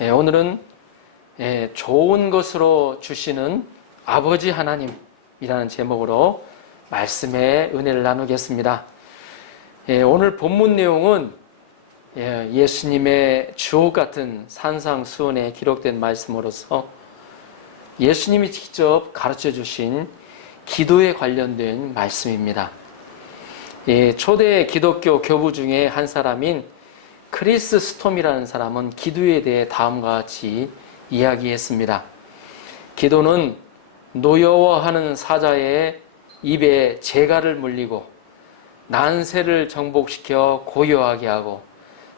오늘은 좋은 것으로 주시는 아버지 하나님이라는 제목으로 말씀의 은혜를 나누겠습니다. 오늘 본문 내용은 예수님의 주옥 같은 산상수훈에 기록된 말씀으로서 예수님이 직접 가르쳐 주신 기도에 관련된 말씀입니다. 초대 기독교 교부 중에 한 사람인 크리스 스톰이라는 사람은 기도에 대해 다음과 같이 이야기했습니다. 기도는 노여워하는 사자의 입에 재갈을 물리고 난세를 정복시켜 고요하게 하고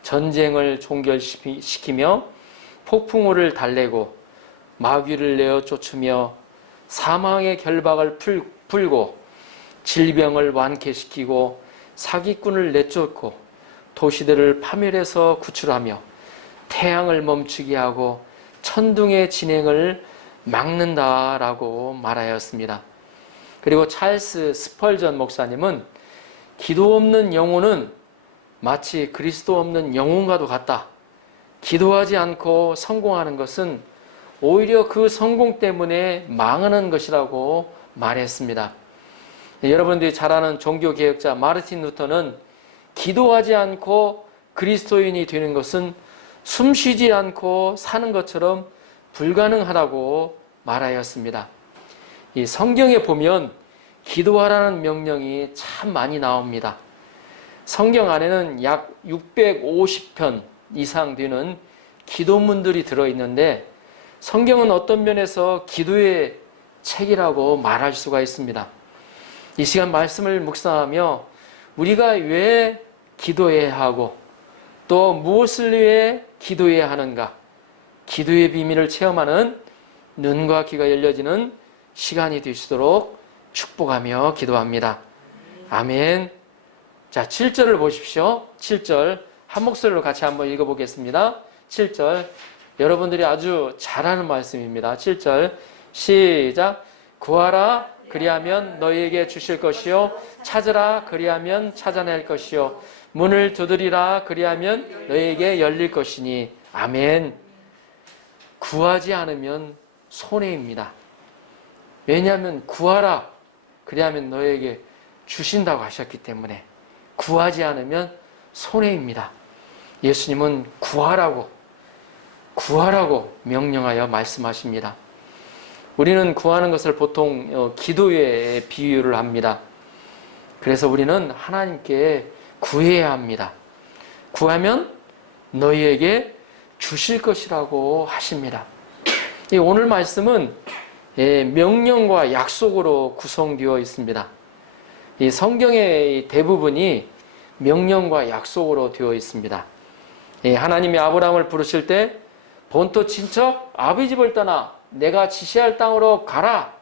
전쟁을 종결시키며 폭풍우를 달래고 마귀를 내어 쫓으며 사망의 결박을 풀고 질병을 완쾌시키고 사기꾼을 내쫓고 도시들을 파멸해서 구출하며 태양을 멈추게 하고 천둥의 진행을 막는다라고 말하였습니다. 그리고 찰스 스펄전 목사님은 기도 없는 영혼은 마치 그리스도 없는 영혼과도 같다. 기도하지 않고 성공하는 것은 오히려 그 성공 때문에 망하는 것이라고 말했습니다. 여러분들이 잘 아는 종교개혁자 마르틴 루터는 기도하지 않고 그리스도인이 되는 것은 숨쉬지 않고 사는 것처럼 불가능하다고 말하였습니다. 이 성경에 보면 기도하라는 명령이 참 많이 나옵니다. 성경 안에는 약 650편 이상 되는 기도문들이 들어있는데 성경은 어떤 면에서 기도의 책이라고 말할 수가 있습니다. 이 시간 말씀을 묵상하며 우리가 왜 기도해야 하고 또 무엇을 위해 기도해야 하는가, 기도의 비밀을 체험하는 눈과 귀가 열려지는 시간이 되시도록 축복하며 기도합니다. 아멘. 자, 7절을 보십시오. 7절 한 목소리로 같이 한번 읽어보겠습니다. 7절 여러분들이 아주 잘하는 말씀입니다. 7절 시작. 구하라 그리하면 너희에게 주실 것이요 찾으라 그리하면 찾아낼 것이요 문을 두드리라 그리하면 너희에게 열릴 것이니. 아멘. 구하지 않으면 손해입니다. 왜냐하면 구하라 그리하면 너희에게 주신다고 하셨기 때문에 구하지 않으면 손해입니다. 예수님은 구하라고 명령하여 말씀하십니다. 우리는 구하는 것을 보통 기도에 비유를 합니다. 그래서 우리는 하나님께 구해야 합니다. 구하면 너희에게 주실 것이라고 하십니다. 오늘 말씀은 명령과 약속으로 구성되어 있습니다. 이 성경의 대부분이 명령과 약속으로 되어 있습니다. 하나님이 아브라함을 부르실 때 본토 친척 아비 집을 떠나 내가 지시할 땅으로 가라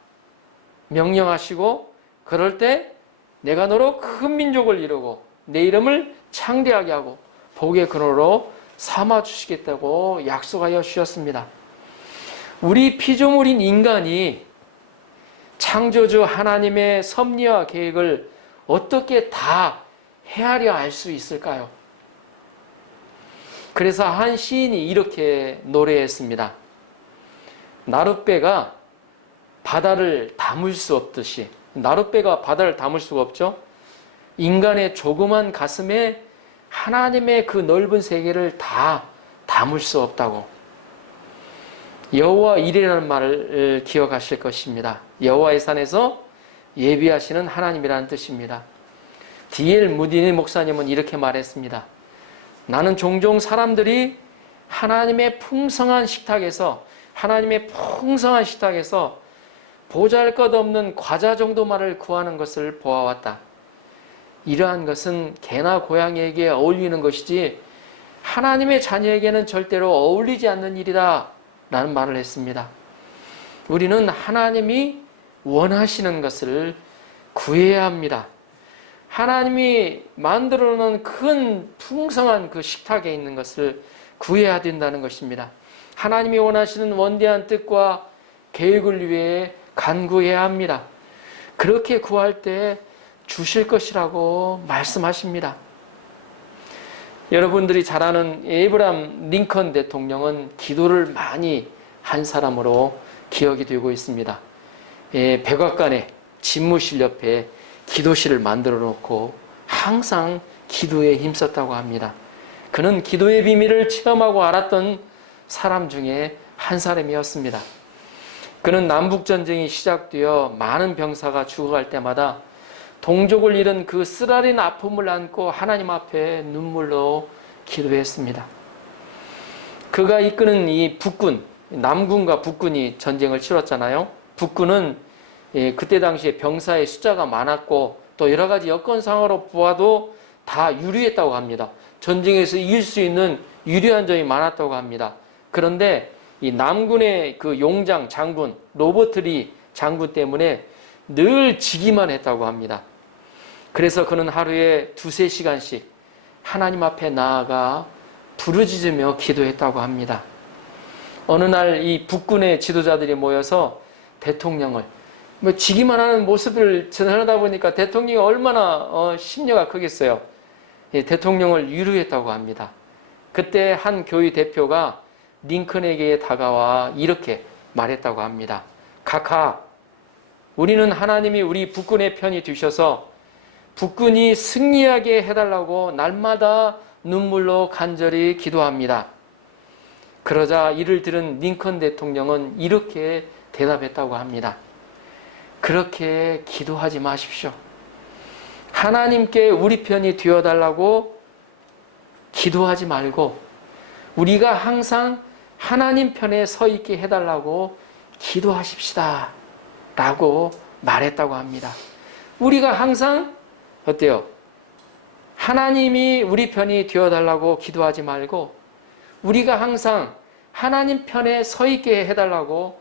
명령하시고, 그럴 때 내가 너로 큰 민족을 이루고 내 이름을 창대하게 하고 복의 근원으로 삼아 주시겠다고 약속하여 주셨습니다. 우리 피조물인 인간이 창조주 하나님의 섭리와 계획을 어떻게 다 헤아려 알 수 있을까요? 그래서 한 시인이 이렇게 노래했습니다. 나룻배가 바다를 담을 수 없듯이, 나룻배가 바다를 담을 수가 없죠. 인간의 조그만 가슴에 하나님의 그 넓은 세계를 다 담을 수 없다고. 여호와 이레라는 말을 기억하실 것입니다. 여호와의 산에서 예비하시는 하나님이라는 뜻입니다. D.L. 무디니 목사님은 이렇게 말했습니다. 나는 종종 사람들이 하나님의 풍성한 식탁에서 보잘것없는 과자 정도만을 구하는 것을 보아왔다. 이러한 것은 개나 고양이에게 어울리는 것이지 하나님의 자녀에게는 절대로 어울리지 않는 일이다 라는 말을 했습니다. 우리는 하나님이 원하시는 것을 구해야 합니다. 하나님이 만들어 놓은 큰 풍성한 그 식탁에 있는 것을 구해야 된다는 것입니다. 하나님이 원하시는 원대한 뜻과 계획을 위해 간구해야 합니다. 그렇게 구할 때 주실 것이라고 말씀하십니다. 여러분들이 잘 아는 에이브람 링컨 대통령은 기도를 많이 한 사람으로 기억이 되고 있습니다. 백악관에 집무실 옆에 기도실을 만들어 놓고 항상 기도에 힘썼다고 합니다. 그는 기도의 비밀을 체험하고 알았던 사람 중에 한 사람이었습니다. 그는 남북전쟁이 시작되어 많은 병사가 죽어갈 때마다 동족을 잃은 그 쓰라린 아픔을 안고 하나님 앞에 눈물로 기도했습니다. 그가 이끄는 이 북군, 남군과 북군이 전쟁을 치렀잖아요. 북군은 그때 당시에 병사의 숫자가 많았고 또 여러 가지 여건상으로 보아도 다 유리했다고 합니다. 전쟁에서 이길 수 있는 유리한 점이 많았다고 합니다. 그런데 이 남군의 그 용장 장군 로버트 리 장군 때문에 늘 지기만 했다고 합니다. 그래서 그는 하루에 2-3시간씩 하나님 앞에 나아가 부르짖으며 기도했다고 합니다. 어느 날 이 북군의 지도자들이 모여서 대통령을 지기만 하는 모습을 전하다 보니까 대통령이 얼마나 심려가 크겠어요. 대통령을 위로했다고 합니다. 그때 한 교회 대표가 링컨에게 다가와 이렇게 말했다고 합니다. 각하, 우리는 하나님이 우리 북군의 편이 되셔서 북군이 승리하게 해달라고 날마다 눈물로 간절히 기도합니다. 그러자 이를 들은 링컨 대통령은 이렇게 대답했다고 합니다. 그렇게 기도하지 마십시오. 하나님께 우리 편이 되어달라고 기도하지 말고 우리가 항상 하나님 편에 서 있게 해달라고 기도하십시다 라고 말했다고 합니다. 우리가 항상 어때요? 하나님이 우리 편이 되어달라고 기도하지 말고 우리가 항상 하나님 편에 서 있게 해달라고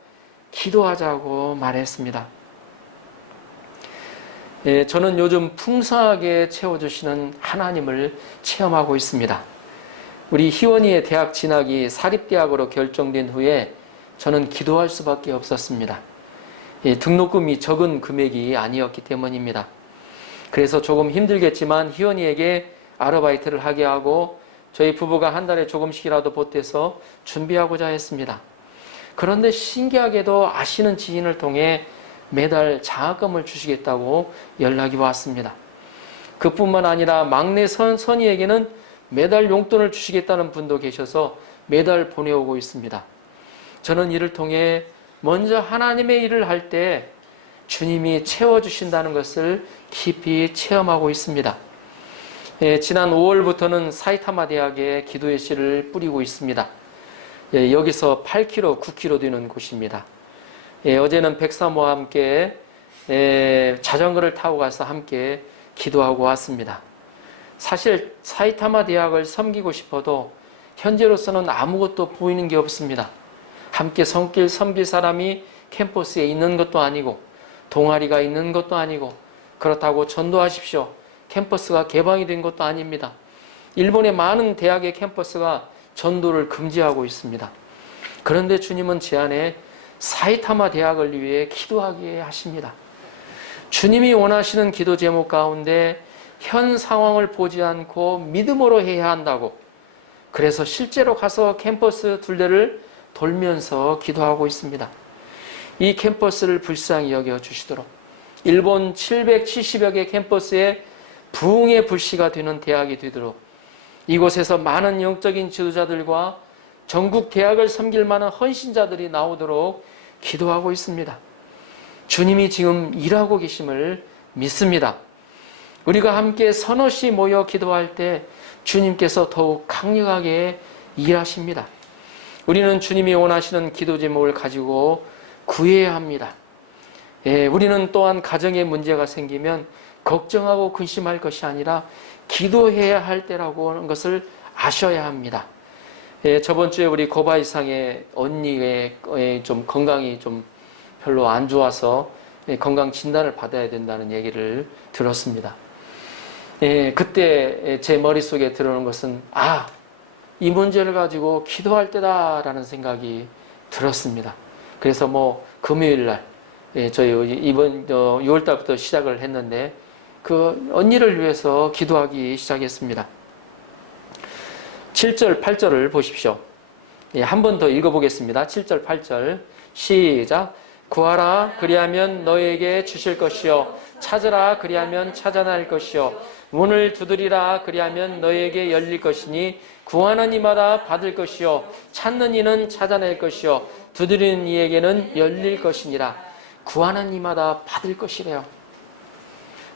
기도하자고 말했습니다. 저는 요즘 풍성하게 채워주시는 하나님을 체험하고 있습니다. 우리 희원이의 대학 진학이 사립대학으로 결정된 후에 저는 기도할 수밖에 없었습니다. 등록금이 적은 금액이 아니었기 때문입니다. 그래서 조금 힘들겠지만 희원이에게 아르바이트를 하게 하고 저희 부부가 한 달에 조금씩이라도 보태서 준비하고자 했습니다. 그런데 신기하게도 아시는 지인을 통해 매달 장학금을 주시겠다고 연락이 왔습니다. 그뿐만 아니라 막내 선이에게는 매달 용돈을 주시겠다는 분도 계셔서 매달 보내오고 있습니다. 저는 이를 통해 먼저 하나님의 일을 할 때 주님이 채워주신다는 것을 깊이 체험하고 있습니다. 지난 5월부터는 사이타마 대학에 기도의 씨를 뿌리고 있습니다. 여기서 8km, 9km 되는 곳입니다. 어제는 백사모와 함께 자전거를 타고 가서 함께 기도하고 왔습니다. 사실 사이타마 대학을 섬기고 싶어도 현재로서는 아무것도 보이는 게 없습니다. 함께 섬길 사람이 캠퍼스에 있는 것도 아니고 동아리가 있는 것도 아니고 그렇다고 전도하십시오. 캠퍼스가 개방이 된 것도 아닙니다. 일본의 많은 대학의 캠퍼스가 전도를 금지하고 있습니다. 그런데 주님은 제 안에 사이타마 대학을 위해 기도하게 하십니다. 주님이 원하시는 기도 제목 가운데 현 상황을 보지 않고 믿음으로 해야 한다고 그래서 실제로 가서 캠퍼스 둘레를 돌면서 기도하고 있습니다. 이 캠퍼스를 불쌍히 여겨주시도록 일본 770여 개 캠퍼스에 부흥의 불씨가 되는 대학이 되도록 이곳에서 많은 영적인 지도자들과 전국 대학을 섬길 만한 헌신자들이 나오도록 기도하고 있습니다. 주님이 지금 일하고 계심을 믿습니다. 우리가 함께 서너시 모여 기도할 때 주님께서 더욱 강력하게 일하십니다. 우리는 주님이 원하시는 기도 제목을 가지고 구해야 합니다. 우리는 또한 가정에 문제가 생기면 걱정하고 근심할 것이 아니라 기도해야 할 때라고 하는 것을 아셔야 합니다. 저번 주에 우리 고바이상의 언니의 좀 건강이 좀 별로 안 좋아서 건강 진단을 받아야 된다는 얘기를 들었습니다. 그때 제 머릿속에 들어오는 것은 이 문제를 가지고 기도할 때다라는 생각이 들었습니다. 그래서 금요일 날 저희 이번 6월 달부터 시작을 했는데 그 언니를 위해서 기도하기 시작했습니다. 7절, 8절을 보십시오. 예, 한 번 더 읽어보겠습니다. 7절, 8절 시작. 구하라 그리하면 너희에게 주실 것이요 찾으라 그리하면 찾아낼 것이요 문을 두드리라 그리하면 너희에게 열릴 것이니 구하는 이마다 받을 것이요 찾는 이는 찾아낼 것이요 두드리는 이에게는 열릴 것이니라. 구하는 이마다 받을 것이래요.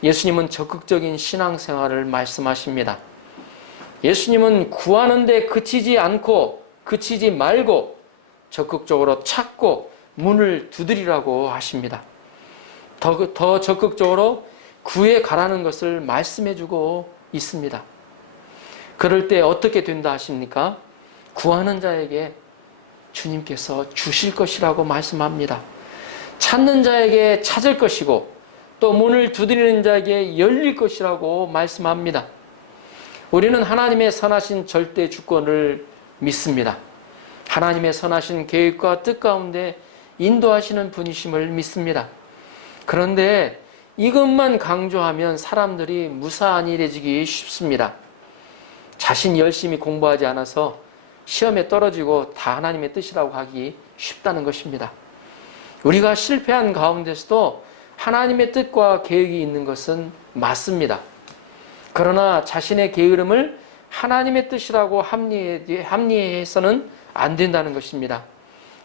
예수님은 적극적인 신앙생활을 말씀하십니다. 예수님은 구하는데 그치지 않고 그치지 말고 적극적으로 찾고 문을 두드리라고 하십니다. 더 적극적으로 구해 가라는 것을 말씀해주고 있습니다. 그럴 때 어떻게 된다 하십니까? 구하는 자에게 주님께서 주실 것이라고 말씀합니다. 찾는 자에게 찾을 것이고 또 문을 두드리는 자에게 열릴 것이라고 말씀합니다. 우리는 하나님의 선하신 절대 주권을 믿습니다. 하나님의 선하신 계획과 뜻 가운데 인도하시는 분이심을 믿습니다. 그런데 이것만 강조하면 사람들이 무사안일해지기 쉽습니다. 자신이 열심히 공부하지 않아서 시험에 떨어지고 다 하나님의 뜻이라고 하기 쉽다는 것입니다. 우리가 실패한 가운데서도 하나님의 뜻과 계획이 있는 것은 맞습니다. 그러나 자신의 게으름을 하나님의 뜻이라고 합리해서는 안 된다는 것입니다.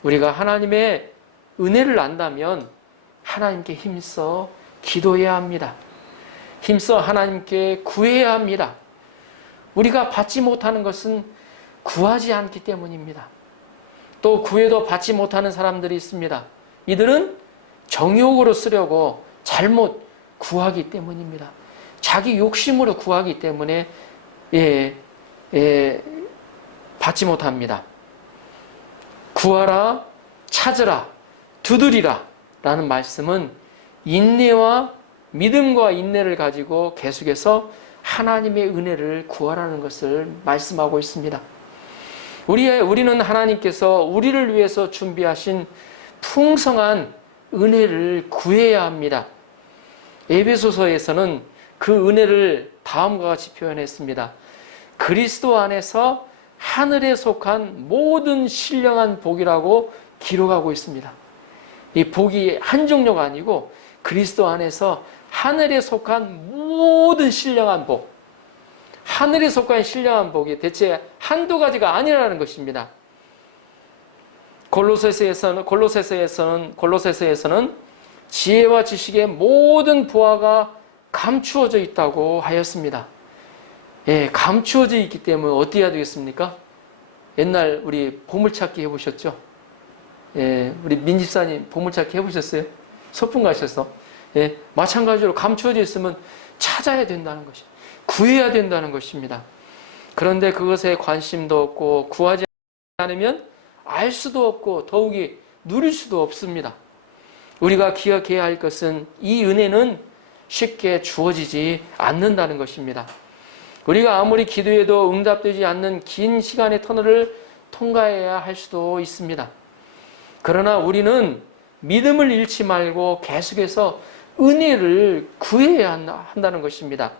우리가 하나님의 은혜를 안다면 하나님께 힘써 기도해야 합니다. 힘써 하나님께 구해야 합니다. 우리가 받지 못하는 것은 구하지 않기 때문입니다. 또 구해도 받지 못하는 사람들이 있습니다. 이들은 정욕으로 쓰려고 잘못 구하기 때문입니다. 자기 욕심으로 구하기 때문에 받지 못합니다. 구하라, 찾으라, 두드리라 라는 말씀은 인내와 믿음과 인내를 가지고 계속해서 하나님의 은혜를 구하라는 것을 말씀하고 있습니다. 우리는 하나님께서 우리를 위해서 준비하신 풍성한 은혜를 구해야 합니다. 에베소서에서는 그 은혜를 다음과 같이 표현했습니다. 그리스도 안에서 하늘에 속한 모든 신령한 복이라고 기록하고 있습니다. 이 복이 한 종류가 아니고 그리스도 안에서 하늘에 속한 모든 신령한 복, 하늘에 속한 신령한 복이 대체 한두 가지가 아니라는 것입니다. 골로새서에서는 지혜와 지식의 모든 부하가 감추어져 있다고 하였습니다. 감추어져 있기 때문에 어떻게 해야 되겠습니까? 옛날 우리 보물찾기 해보셨죠? 우리 민집사님 보물찾기 해보셨어요? 소풍 가셔서. 마찬가지로 감추어져 있으면 찾아야 된다는 것이, 구해야 된다는 것입니다. 그런데 그것에 관심도 없고 구하지 않으면 알 수도 없고 더욱이 누릴 수도 없습니다. 우리가 기억해야 할 것은 이 은혜는 쉽게 주어지지 않는다는 것입니다. 우리가 아무리 기도해도 응답되지 않는 긴 시간의 터널을 통과해야 할 수도 있습니다. 그러나 우리는 믿음을 잃지 말고 계속해서 은혜를 구해야 한다는 것입니다.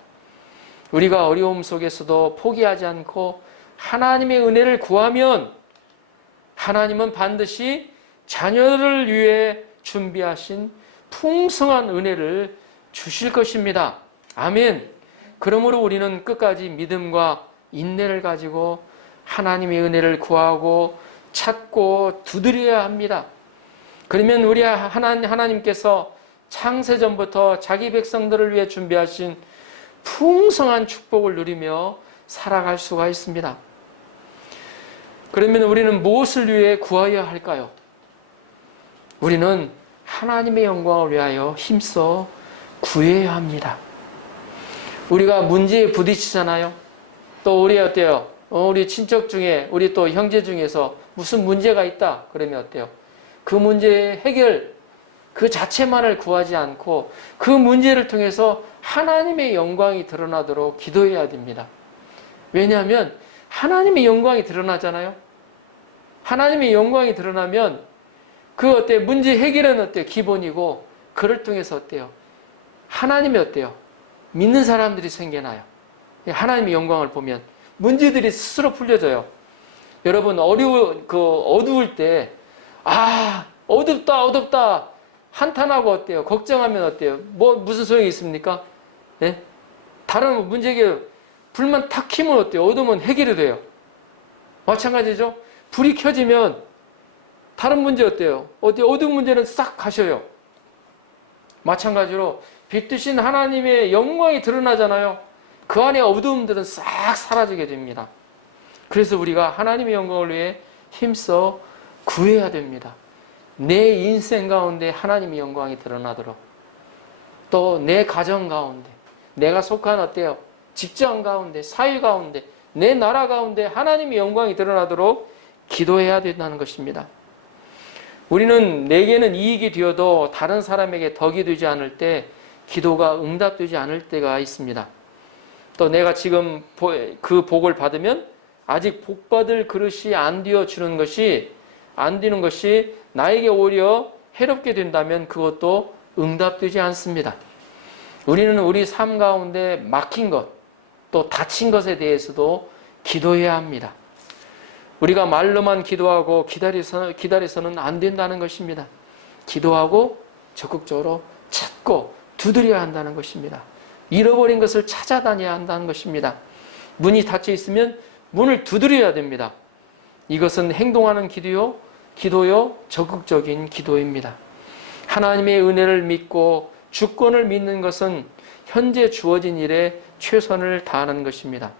우리가 어려움 속에서도 포기하지 않고 하나님의 은혜를 구하면 하나님은 반드시 자녀를 위해 준비하신 풍성한 은혜를 주실 것입니다. 아멘. 그러므로 우리는 끝까지 믿음과 인내를 가지고 하나님의 은혜를 구하고 찾고 두드려야 합니다. 그러면 우리 하나님께서 창세전부터 자기 백성들을 위해 준비하신 풍성한 축복을 누리며 살아갈 수가 있습니다. 그러면 우리는 무엇을 위해 구하여야 할까요? 우리는 하나님의 영광을 위하여 힘써 구해야 합니다. 우리가 문제에 부딪히잖아요. 또 우리 어때요? 우리 친척 중에, 우리 또 형제 중에서 무슨 문제가 있다 그러면 어때요? 그 문제의 해결 그 자체만을 구하지 않고 그 문제를 통해서 하나님의 영광이 드러나도록 기도해야 됩니다. 왜냐하면 하나님의 영광이 드러나잖아요. 하나님의 영광이 드러나면 그 어때요? 문제 해결은 어때요? 기본이고 그를 통해서 어때요? 하나님이 어때요? 믿는 사람들이 생겨나요. 하나님의 영광을 보면 문제들이 스스로 풀려져요. 여러분 어두울 때 어둡다 한탄하고 어때요? 걱정하면 어때요? 무슨 소용이 있습니까? 네? 다른 문제에 불만 탁 켜면 어때요? 어두우면 해결이 돼요. 마찬가지죠. 불이 켜지면 다른 문제 어때요? 어두운 문제는 싹 가셔요. 마찬가지로 빛 되신 하나님의 영광이 드러나잖아요. 그 안에 어두움들은 싹 사라지게 됩니다. 그래서 우리가 하나님의 영광을 위해 힘써 구해야 됩니다. 내 인생 가운데 하나님의 영광이 드러나도록, 또 내 가정 가운데, 내가 속한 어때요? 직장 가운데, 사회 가운데, 내 나라 가운데 하나님의 영광이 드러나도록 기도해야 된다는 것입니다. 우리는 내게는 이익이 되어도 다른 사람에게 덕이 되지 않을 때 기도가 응답되지 않을 때가 있습니다. 또 내가 지금 그 복을 받으면 아직 복받을 그릇이 안 되는 것이 나에게 오히려 해롭게 된다면 그것도 응답되지 않습니다. 우리는 우리 삶 가운데 막힌 것, 또 다친 것에 대해서도 기도해야 합니다. 우리가 말로만 기도하고 기다려서는 안 된다는 것입니다. 기도하고 적극적으로 찾고 두드려야 한다는 것입니다. 잃어버린 것을 찾아다녀야 한다는 것입니다. 문이 닫혀 있으면 문을 두드려야 됩니다. 이것은 행동하는 기도요, 적극적인 기도입니다. 하나님의 은혜를 믿고 주권을 믿는 것은 현재 주어진 일에 최선을 다하는 것입니다.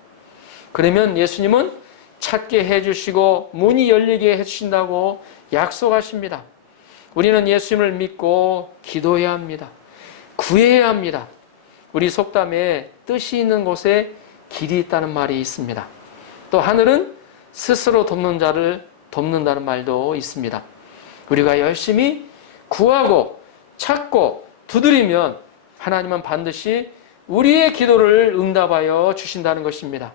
그러면 예수님은 찾게 해주시고 문이 열리게 해주신다고 약속하십니다. 우리는 예수님을 믿고 기도해야 합니다. 구해야 합니다. 우리 속담에 뜻이 있는 곳에 길이 있다는 말이 있습니다. 또 하늘은 스스로 돕는 자를 돕는다는 말도 있습니다. 우리가 열심히 구하고 찾고 두드리면 하나님은 반드시 우리의 기도를 응답하여 주신다는 것입니다.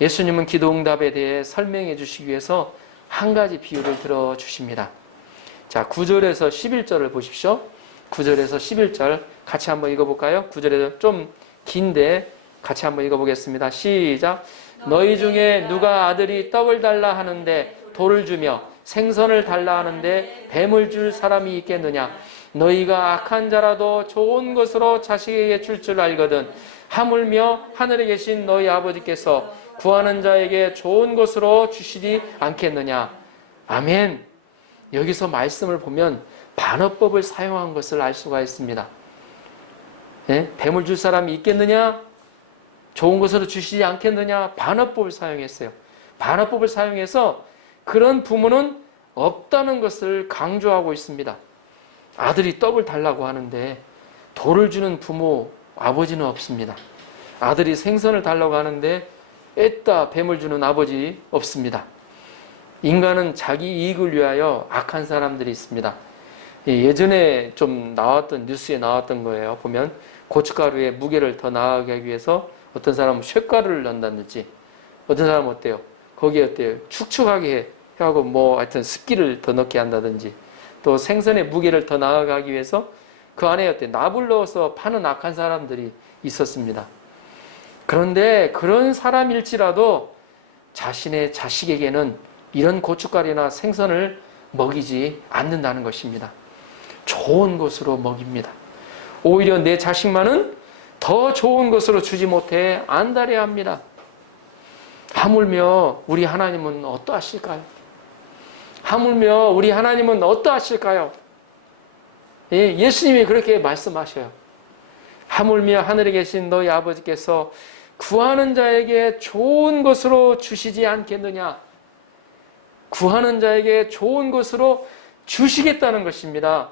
예수님은 기도 응답에 대해 설명해 주시기 위해서 한 가지 비유를 들어주십니다. 자, 9절에서 11절을 보십시오. 9절에서 11절 같이 한번 읽어볼까요? 9절에서 좀 긴데 같이 한번 읽어보겠습니다. 시작. 너희 중에 누가 아들이 떡을 달라 하는데 돌을 주며 생선을 달라 하는데 뱀을 줄 사람이 있겠느냐? 너희가 악한 자라도 좋은 것으로 자식에게 줄 줄 알거든. 하물며 하늘에 계신 너희 아버지께서 구하는 자에게 좋은 것으로 주시지 않겠느냐? 아멘. 여기서 말씀을 보면 반어법을 사용한 것을 알 수가 있습니다. 네? 뱀을 줄 사람이 있겠느냐? 좋은 것으로 주시지 않겠느냐? 반어법을 사용했어요. 반어법을 사용해서 그런 부모는 없다는 것을 강조하고 있습니다. 아들이 떡을 달라고 하는데 돌을 주는 부모, 아버지는 없습니다. 아들이 생선을 달라고 하는데 애따 뱀을 주는 아버지 없습니다. 인간은 자기 이익을 위하여 악한 사람들이 있습니다. 예전에 좀 뉴스에 나왔던 거예요. 보면 고춧가루에 무게를 더 나가게 하기 위해서 어떤 사람은 쇳가루를 넣는다든지, 어떤 사람은 어때요? 거기에 어때요? 축축하게 하고 하여튼 습기를 더 넣게 한다든지, 또 생선의 무게를 더 나가기 위해서 그 안에 납을 넣어서 파는 악한 사람들이 있었습니다. 그런데 그런 사람일지라도 자신의 자식에게는 이런 고춧가루나 생선을 먹이지 않는다는 것입니다. 좋은 것으로 먹입니다. 오히려 내 자식만은 더 좋은 것으로 주지 못해 안달해야 합니다. 하물며 우리 하나님은 어떠하실까요? 하물며 우리 하나님은 어떠하실까요? 예수님이 그렇게 말씀하셔요. 하물며 하늘에 계신 너희 아버지께서 구하는 자에게 좋은 것으로 주시지 않겠느냐? 구하는 자에게 좋은 것으로 주시겠다는 것입니다.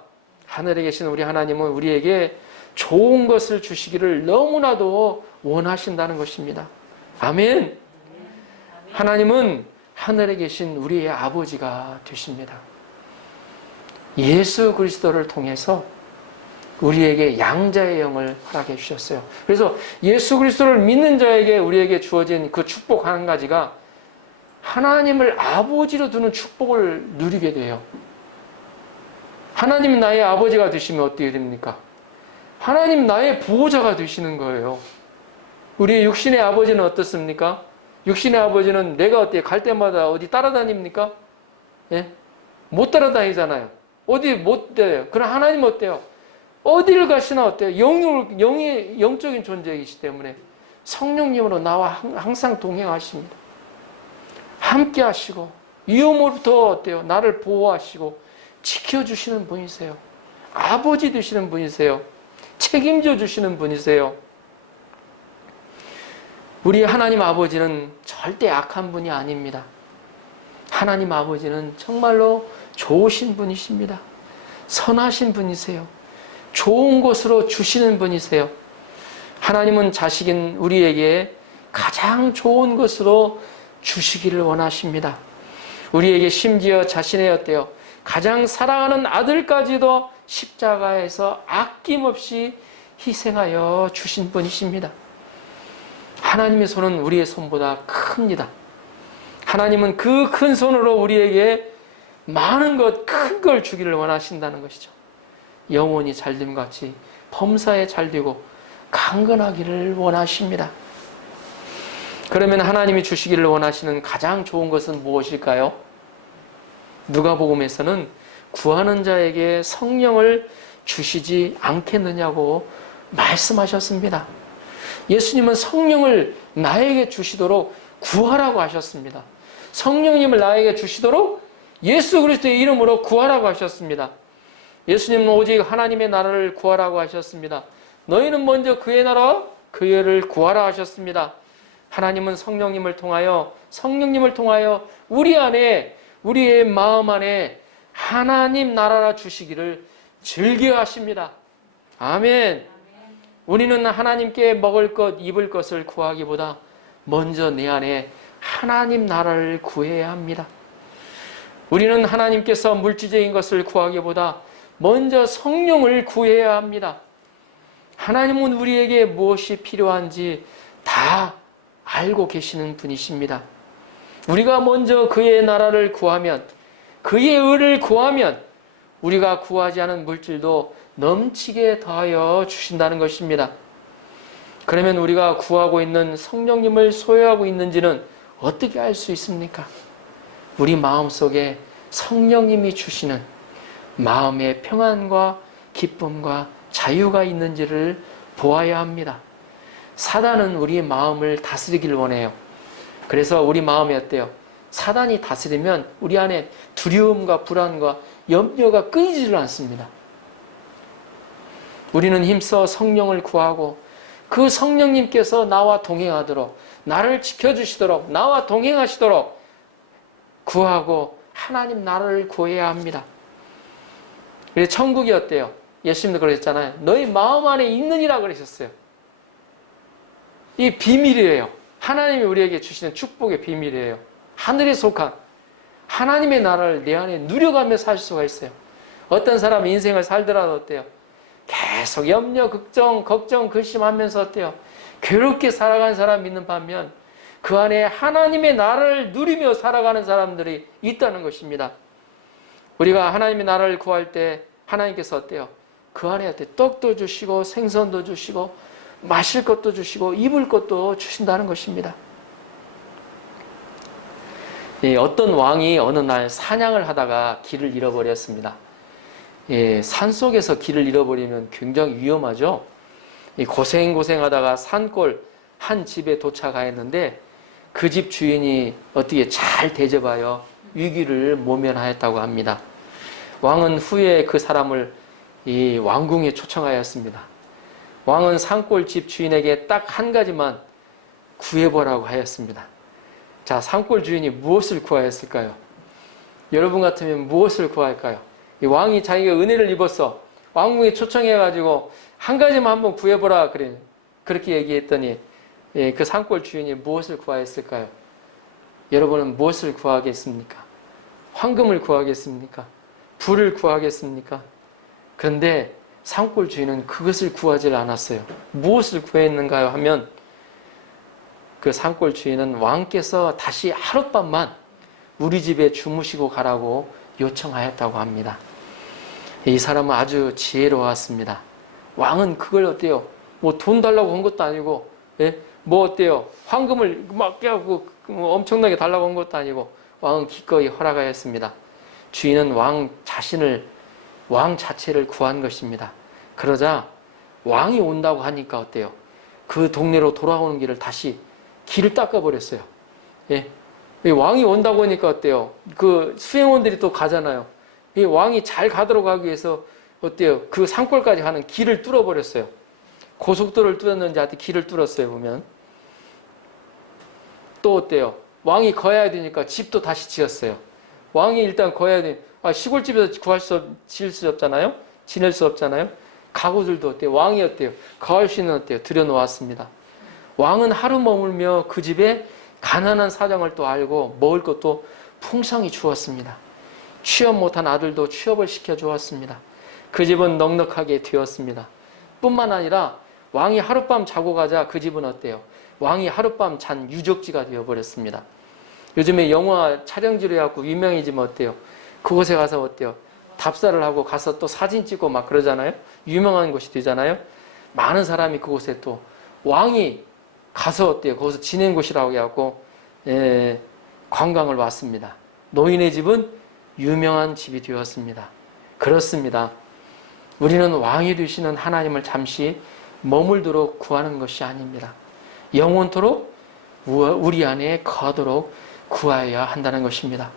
하늘에 계신 우리 하나님은 우리에게 좋은 것을 주시기를 너무나도 원하신다는 것입니다. 아멘. 하나님은 하늘에 계신 우리의 아버지가 되십니다. 예수 그리스도를 통해서 우리에게 양자의 영을 허락해 주셨어요. 그래서 예수 그리스도를 믿는 자에게 우리에게 주어진 그 축복 한 가지가 하나님을 아버지로 두는 축복을 누리게 돼요. 하나님 나의 아버지가 되시면 어떻게 됩니까? 하나님 나의 보호자가 되시는 거예요. 우리의 육신의 아버지는 어떻습니까? 육신의 아버지는 내가 어때요? 갈 때마다 어디 따라다닙니까? 예? 못 따라다니잖아요. 어디 못 돼요. 그럼 하나님 어때요? 어디를 가시나 어때요? 영의 영적인 존재이기 때문에 성령님으로 나와 항상 동행하십니다. 함께 하시고 위험으로부터 어때요? 나를 보호하시고 지켜주시는 분이세요. 아버지 되시는 분이세요. 책임져 주시는 분이세요. 우리 하나님 아버지는 절대 악한 분이 아닙니다. 하나님 아버지는 정말로 좋으신 분이십니다. 선하신 분이세요. 좋은 것으로 주시는 분이세요. 하나님은 자식인 우리에게 가장 좋은 것으로 주시기를 원하십니다. 우리에게 심지어 자신의 어때요? 가장 사랑하는 아들까지도 십자가에서 아낌없이 희생하여 주신 분이십니다. 하나님의 손은 우리의 손보다 큽니다. 하나님은 그 큰 손으로 우리에게 많은 것, 큰 걸 주기를 원하신다는 것이죠. 영혼이 잘됨 같이 범사에 잘되고 강건하기를 원하십니다. 그러면 하나님이 주시기를 원하시는 가장 좋은 것은 무엇일까요? 누가복음에서는 구하는 자에게 성령을 주시지 않겠느냐고 말씀하셨습니다. 예수님은 성령을 나에게 주시도록 구하라고 하셨습니다. 성령님을 나에게 주시도록 예수 그리스도의 이름으로 구하라고 하셨습니다. 예수님은 오직 하나님의 나라를 구하라고 하셨습니다. 너희는 먼저 그의 나라, 그의 의를 구하라 하셨습니다. 하나님은 성령님을 통하여 우리 안에, 우리의 마음 안에 하나님 나라라 주시기를 즐겨하십니다. 아멘. 우리는 하나님께 먹을 것, 입을 것을 구하기보다 먼저 내 안에 하나님 나라를 구해야 합니다. 우리는 하나님께서 물질적인 것을 구하기보다 먼저 성령을 구해야 합니다. 하나님은 우리에게 무엇이 필요한지 다 알고 계시는 분이십니다. 우리가 먼저 그의 나라를 구하면, 그의 의를 구하면 우리가 구하지 않은 물질도 넘치게 더하여 주신다는 것입니다. 그러면 우리가 구하고 있는 성령님을 소유하고 있는지는 어떻게 알 수 있습니까? 우리 마음속에 성령님이 주시는 마음의 평안과 기쁨과 자유가 있는지를 보아야 합니다. 사단은 우리의 마음을 다스리기를 원해요. 그래서 우리 마음이 어때요? 사단이 다스리면 우리 안에 두려움과 불안과 염려가 끊이지를 않습니다. 우리는 힘써 성령을 구하고 그 성령님께서 나와 동행하도록, 나를 지켜주시도록, 나와 동행하시도록 구하고 하나님 나라를 구해야 합니다. 그래서 천국이 어때요? 예수님도 그러셨잖아요. 너희 마음 안에 있느니라 그러셨어요. 이 비밀이에요. 하나님이 우리에게 주시는 축복의 비밀이에요. 하늘에 속한 하나님의 나라를 내 안에 누려가며 살 수가 있어요. 어떤 사람이 인생을 살더라도 어때요? 계속 염려, 걱정, 근심하면서 어때요? 괴롭게 살아가는 사람이 있는 반면 그 안에 하나님의 나라를 누리며 살아가는 사람들이 있다는 것입니다. 우리가 하나님의 나라를 구할 때 하나님께서 어때요? 그 안에 어때요? 떡도 주시고 생선도 주시고 마실 것도 주시고 입을 것도 주신다는 것입니다. 어떤 왕이 어느 날 사냥을 하다가 길을 잃어버렸습니다. 산속에서 길을 잃어버리면 굉장히 위험하죠. 고생하다가 산골 한 집에 도착하였는데 그 집 주인이 어떻게 잘 대접하여 위기를 모면하였다고 합니다. 왕은 후에 그 사람을 이 왕궁에 초청하였습니다. 왕은 산골 집 주인에게 딱 한 가지만 구해보라고 하였습니다. 자, 산골 주인이 무엇을 구하였을까요? 여러분 같으면 무엇을 구할까요? 이 왕이 자기가 은혜를 입었어. 왕궁에 초청해가지고 한 가지만 한번 구해보라 그래. 그렇게 얘기했더니 그 산골 주인이 무엇을 구하였을까요? 여러분은 무엇을 구하겠습니까? 황금을 구하겠습니까? 불을 구하겠습니까? 그런데 산골 주인은 그것을 구하지 않았어요. 무엇을 구했는가요? 하면 그 산골 주인은 왕께서 다시 하룻밤만 우리 집에 주무시고 가라고 요청하였다고 합니다. 이 사람은 아주 지혜로웠습니다. 왕은 그걸 어때요? 뭐 돈 달라고 한 것도 아니고 뭐 어때요? 황금을 막 깨고 엄청나게 달라고 한 것도 아니고 왕은 기꺼이 허락하였습니다. 주인은 왕 자체를 구한 것입니다. 그러자 왕이 온다고 하니까 어때요? 그 동네로 돌아오는 길을 다시 길을 닦아버렸어요. 예. 왕이 온다고 하니까 어때요? 그 수행원들이 또 가잖아요. 이 왕이 잘 가도록 하기 위해서 어때요? 그 산골까지 가는 길을 뚫어버렸어요. 고속도로를 뚫었는지 하여튼 길을 뚫었어요, 보면. 또 어때요? 왕이 거해야 되니까 집도 다시 지었어요. 왕이 일단 거해야 돼. 시골집에서 지을 수 없잖아요? 지낼 수 없잖아요? 가구들도 어때요? 왕이 어때요? 거할 수 있는 어때요? 들여놓았습니다. 왕은 하루 머물며 그 집에 가난한 사정을 또 알고 먹을 것도 풍성히 주었습니다. 취업 못한 아들도 취업을 시켜주었습니다. 그 집은 넉넉하게 되었습니다. 뿐만 아니라 왕이 하룻밤 자고 가자 그 집은 어때요? 왕이 하룻밤 잔 유적지가 되어버렸습니다. 요즘에 영화 촬영지로 해갖고 유명해지면 어때요? 그곳에 가서 어때요? 답사를 하고 가서 또 사진 찍고 막 그러잖아요? 유명한 곳이 되잖아요? 많은 사람이 그곳에 또 왕이 가서 어때요? 거기서 지낸 곳이라고 해갖고 관광을 왔습니다. 노인의 집은 유명한 집이 되었습니다. 그렇습니다. 우리는 왕이 되시는 하나님을 잠시 머물도록 구하는 것이 아닙니다. 영원토록 우리 안에 거하도록 구하여야 한다는 것입니다.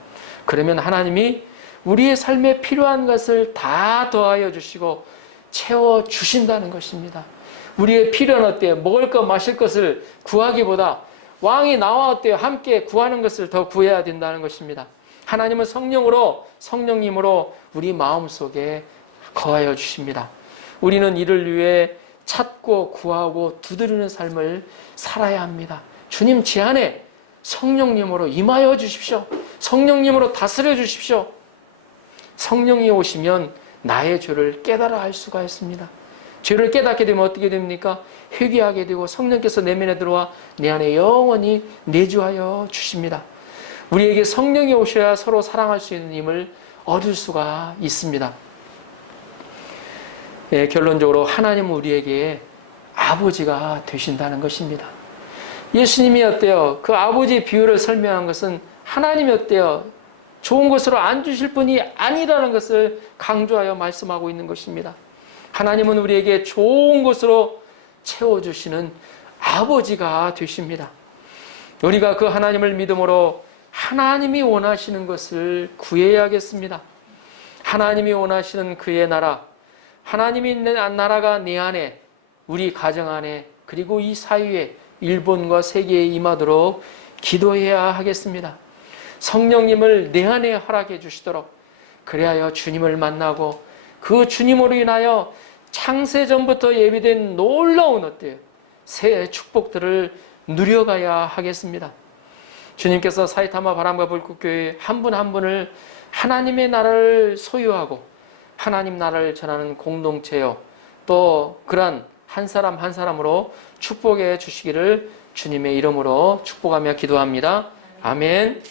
그러면 하나님이 우리의 삶에 필요한 것을 다 더하여 주시고 채워주신다는 것입니다. 우리의 필요는 어때요? 먹을 것 마실 것을 구하기보다 왕이 나와 어때요? 함께 구하는 것을 더 구해야 된다는 것입니다. 하나님은 성령님으로 우리 마음속에 거하여 주십니다. 우리는 이를 위해 찾고 구하고 두드리는 삶을 살아야 합니다. 주님 제 안에 성령님으로 임하여 주십시오. 성령님으로 다스려 주십시오. 성령이 오시면 나의 죄를 깨달아 알 수가 있습니다. 죄를 깨닫게 되면 어떻게 됩니까? 회개하게 되고 성령께서 내면에 들어와 내 안에 영원히 내주하여 주십니다. 우리에게 성령이 오셔야 서로 사랑할 수 있는 힘을 얻을 수가 있습니다. 결론적으로 하나님은 우리에게 아버지가 되신다는 것입니다. 예수님이 어때요? 그 아버지 비유를 설명한 것은 하나님이 어때요? 좋은 것으로 안 주실 분이 아니라는 것을 강조하여 말씀하고 있는 것입니다. 하나님은 우리에게 좋은 것으로 채워주시는 아버지가 되십니다. 우리가 그 하나님을 믿음으로 하나님이 원하시는 것을 구해야겠습니다. 하나님이 원하시는 그의 나라, 하나님이 있는 나라가 내 안에, 우리 가정 안에, 그리고 이 사회에, 일본과 세계에 임하도록 기도해야 하겠습니다. 성령님을 내 안에 허락해 주시도록, 그래야 주님을 만나고 그 주님으로 인하여 창세전부터 예비된 놀라운 어때요? 새 축복들을 누려가야 하겠습니다. 주님께서 사이타마 바람과 불꽃교회 한 분 한 분을 하나님의 나라를 소유하고 하나님 나라를 전하는 공동체요, 또 그러한 한 사람 한 사람으로 축복해 주시기를 주님의 이름으로 축복하며 기도합니다. 아멘.